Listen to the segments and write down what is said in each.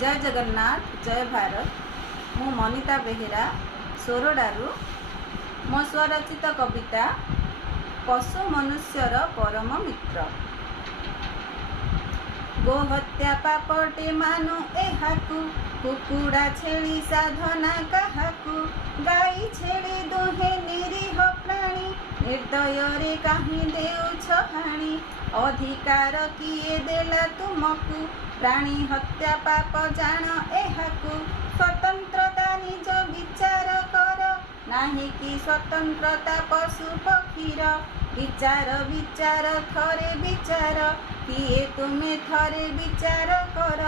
जय जगन्नाथ जय भारत। मु मनिता बेहेरा सोरडारू मो स्वरचित कविता पशु मनुष्यर परम मित्र। गोहत्या पापटे मानु एहाकु कुकुड़ा छेली साधना काहाकु गाई छेली दुहे निरीह प्राणी निर्दय काहि देउछ हाणी अधिकार किए देला तुमकु प्राणी हत्या पाप जान एहाकु स्वतंत्रता निज विचार कर नाही कि स्वतंत्रता पशु पक्षीर विचार विचार थरे विचार किए तुमे थरे विचार कर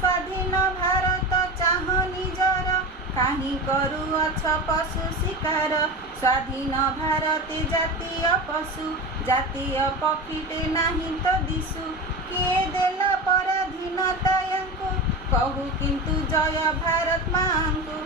स्वाधीन भारत चाह निजर काहि करुअछ पशु शिकार स्वाधीन भारते जातीय पशु जातीय पक्षीटे नाही तो दिशु किए देला पराधीनता यांकु कहू किंतु जय भारत मांकु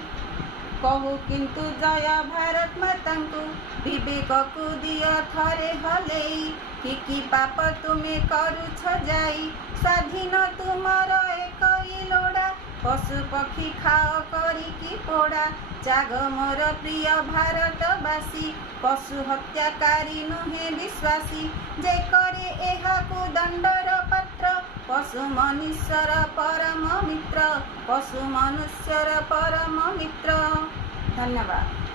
कहू किंतु जय भारत मातांकु विवेक को दियो थरे हलेई कि पाप तुमे करुछ जाई स्वाधीन तुमर एकई लोड़ा पशु पक्षी खाओ करी कि पोड़ा जाग मोर प्रिय भारतवासी पशु हत्याकारी नुहे विश्वासी जे करे एहाकु दंडर पात्र पशु मनुष्यर परम मित्र पशु मनुष्यर परम मित्र। धन्यवाद।